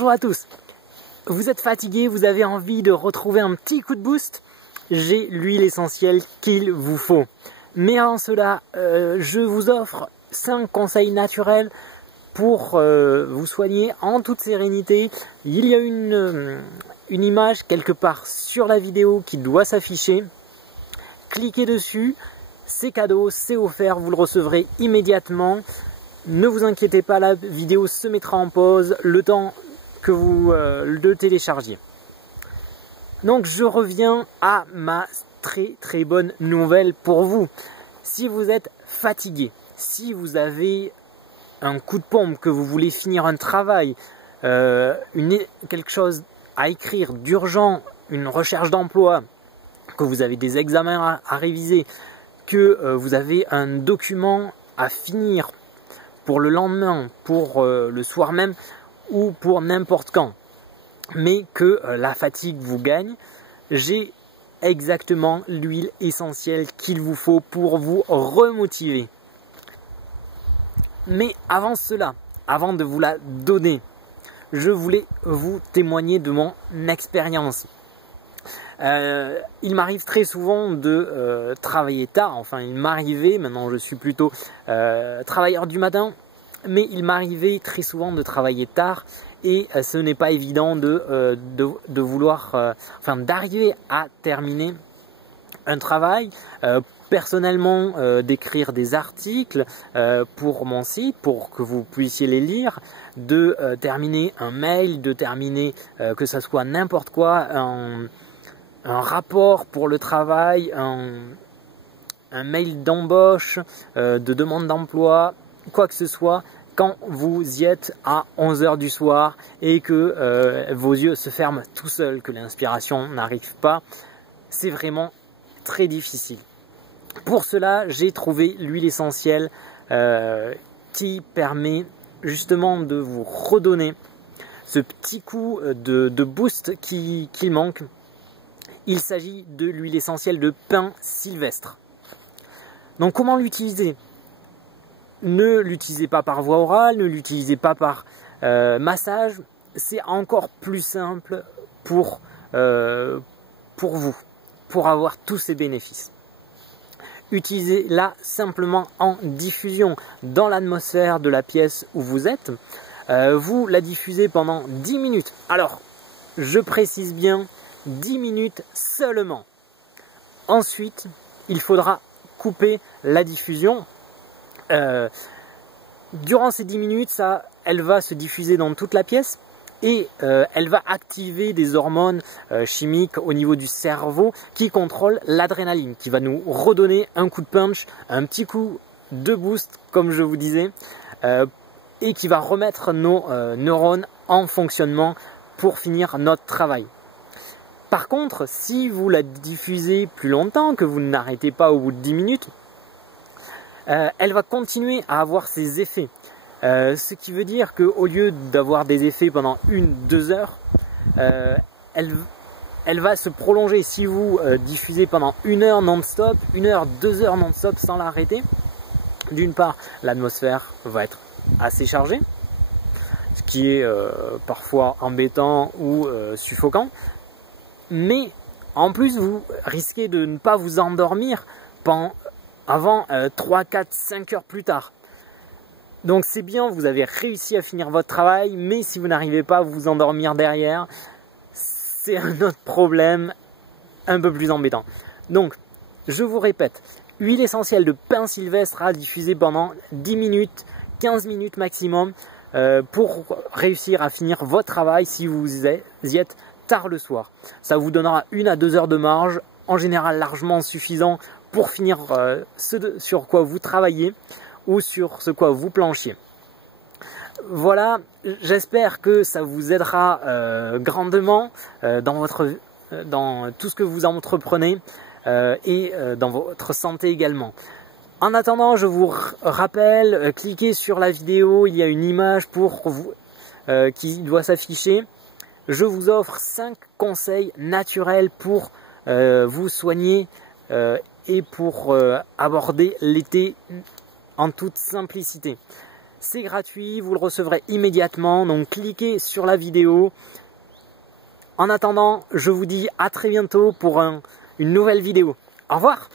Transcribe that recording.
Bonjour à tous, vous êtes fatigué, vous avez envie de retrouver un petit coup de boost? J'ai l'huile essentielle qu'il vous faut. Mais avant cela, je vous offre 5 conseils naturels pour vous soigner en toute sérénité. Il y a une image quelque part sur la vidéo qui doit s'afficher. Cliquez dessus, c'est cadeau, c'est offert, vous le recevrez immédiatement. Ne vous inquiétez pas, la vidéo se mettra en pause le temps que vous le téléchargiez. Donc je reviens à ma très bonne nouvelle pour vous. Si vous êtes fatigué, si vous avez un coup de pompe, que vous voulez finir un travail, quelque chose à écrire d'urgent, une recherche d'emploi, que vous avez des examens à réviser, que vous avez un document à finir pour le lendemain, pour le soir même ou pour n'importe quand, mais que la fatigue vous gagne, j'ai exactement l'huile essentielle qu'il vous faut pour vous remotiver. Mais avant cela, avant de vous la donner, je voulais vous témoigner de mon expérience. Il m'arrive très souvent de travailler tard, enfin il m'arrivait, maintenant je suis plutôt travailleur du matin, mais il m'arrivait très souvent de travailler tard et ce n'est pas évident de vouloir, enfin d'arriver à terminer un travail. Personnellement, d'écrire des articles pour mon site, pour que vous puissiez les lire, de terminer un mail, de terminer que ça soit n'importe quoi, un rapport pour le travail, un mail d'embauche, de demande d'emploi, quoi que ce soit, quand vous y êtes à 11 h du soir et que vos yeux se ferment tout seuls, que l'inspiration n'arrive pas, c'est vraiment très difficile. Pour cela, j'ai trouvé l'huile essentielle qui permet justement de vous redonner ce petit coup de boost qu'il manque. Il s'agit de l'huile essentielle de pin sylvestre. Donc comment l'utiliser? Ne l'utilisez pas par voie orale, ne l'utilisez pas par massage. C'est encore plus simple pour vous, pour avoir tous ces bénéfices. Utilisez-la simplement en diffusion dans l'atmosphère de la pièce où vous êtes. Vous la diffusez pendant 10 minutes. Alors, je précise bien, 10 minutes seulement. Ensuite, il faudra couper la diffusion. Durant ces 10 minutes, elle va se diffuser dans toute la pièce et elle va activer des hormones chimiques au niveau du cerveau qui contrôlent l'adrénaline, qui va nous redonner un coup de punch, un petit coup de boost, comme je vous disais, et qui va remettre nos neurones en fonctionnement pour finir notre travail. Par contre, si vous la diffusez plus longtemps, que vous n'arrêtez pas au bout de 10 minutes, elle va continuer à avoir ses effets. Ce qui veut dire qu'au lieu d'avoir des effets pendant 1-2 heures, elle va se prolonger. Si vous diffusez pendant 1 heure non-stop, 1 heure, 2 heures non-stop sans l'arrêter, d'une part, l'atmosphère va être assez chargée, ce qui est parfois embêtant ou suffocant. Mais en plus, vous risquez de ne pas vous endormir avant 3, 4, 5 heures plus tard. Donc c'est bien, vous avez réussi à finir votre travail, mais si vous n'arrivez pas à vous endormir derrière, c'est un autre problème un peu plus embêtant. Donc, je vous répète, huile essentielle de pin sylvestre à diffuser pendant 10 minutes, 15 minutes maximum pour réussir à finir votre travail si vous y êtes tard le soir. Ça vous donnera 1 à 2 heures de marge, en général largement suffisant pour finir ce sur quoi vous travaillez ou sur ce quoi vous planciez. Voilà, j'espère que ça vous aidera grandement dans tout ce que vous entreprenez et dans votre santé également. En attendant, je vous rappelle, cliquez sur la vidéo, il y a une image pour vous qui doit s'afficher. Je vous offre 5 conseils naturels pour vous soigner et pour aborder l'été en toute simplicité. c'est gratuit, vous le recevrez immédiatement, donc cliquez sur la vidéo. En attendant, je vous dis à très bientôt pour une nouvelle vidéo. Au revoir!